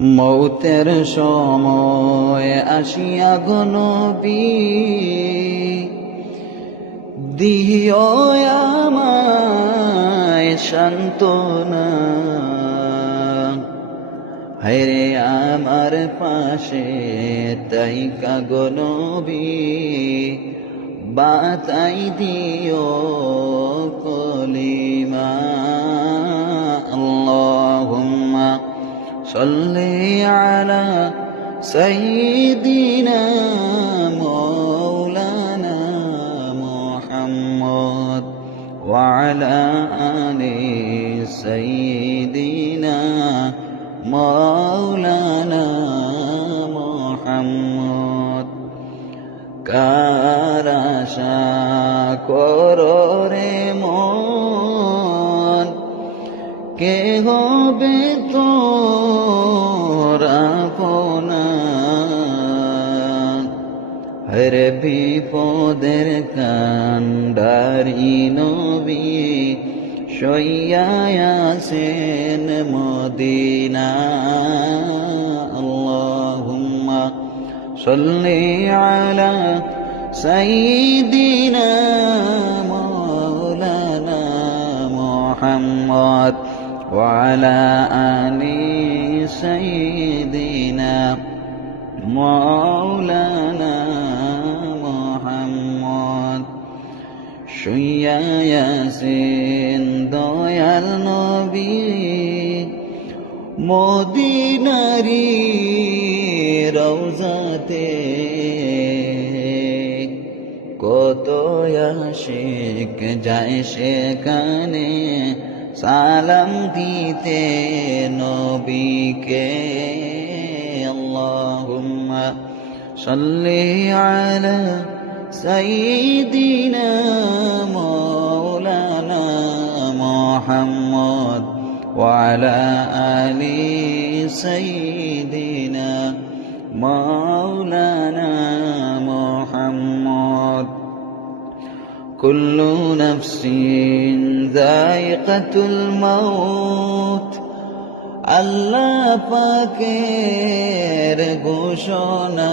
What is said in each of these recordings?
মৌতের সময় আসিয়া গনবী দিও সান্ত্বনা। হায়রে আমার পাশে তাই কাগনবী বাতাই দিও কলিমা আল্লাহুম্মা সাল্লি আলা সাইয়্যিদিনা মাওলানা মুহাম্মদ وعلى آل سيدنا مولانا محمد কার আশা করো রে কে হবে তোরা হরে বিপদের কান্ডারি নবী শయ్যায়াসেন মদিনা। আল্লাহুম্মা সাল্লি আলা সাইয়্যিদিনা মাওলানা মুহাম্মদ। وعلى آل سيدنا مولانا মোহাম্মদ শুইয়া ইয়াসিন দয়াল নবী মদিনারি রৌজাতে কত আশিক যায় সেখানে সালাম দিতে নবীকে আল্লাহুম্মা সাল্লি আলা সাইয়্যিদিনা মাওলানা মুহাম্মদ وعلى آل سيدنا مولانا محمد كل نفس জায়কাতুল মাউত আল্লাহ পাকের ঘোষণা।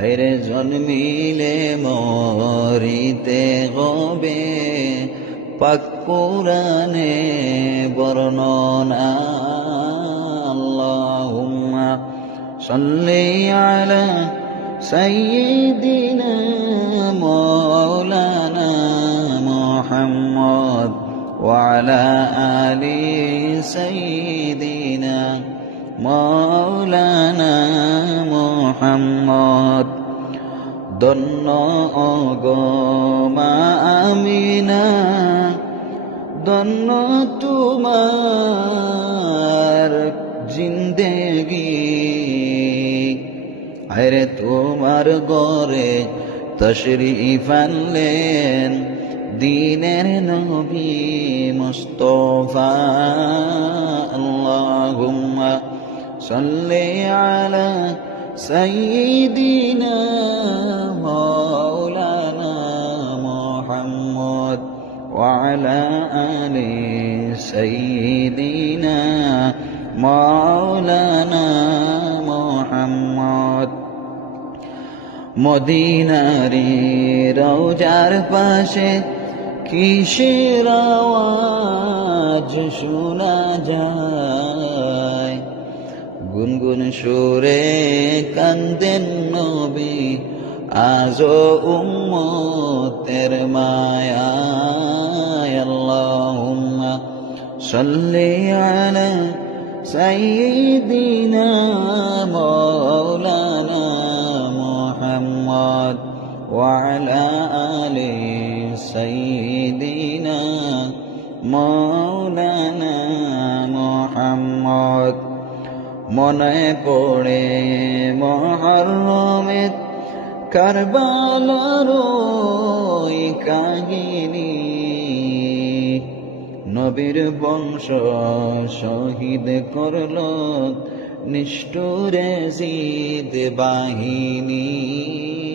আরে জন্মিলে মরিতে হবে। পাক কোরআনে বর্ণনা। আল্লাহুম্মা সাল্লি আলা সাইয়্যিদিনা মাওলানা। মুহাম্মদ وعلى آل سيدنا مولانا محمد ধন্য অগমা আমিনা ধন্য তোমার জিন্দেগি আরে তোমার গরে তশরিফ আনলেন দিনের নবী মুস্তফা আল্লাহুম্মা সাল্লি আলা সাইয়্যিদিনা মাওলানা মুহাম্মদ ওয়া আলা আলি সাইয়্যিদিনা মাওলানা মোহাম্মদ মদিনারে রওজার পাশে কিসের আওয়াজ শোনা যায়? গুনগুন সুরে কান্দেন নবী আজো উম্মতের মায়া আল্লাহুম্মা সাল্লি আলা সাইয়্যিদিনা মাওলানা মুহাম্মদ। وعلى آل سيدنا مولانا محمد মনে পড়ে মহরমের কারবালার ওই কাহিনী নবীর বংশ শহীদ করল নিষ্ঠুরে জিদ বাহিনী আল্লাহুম্মা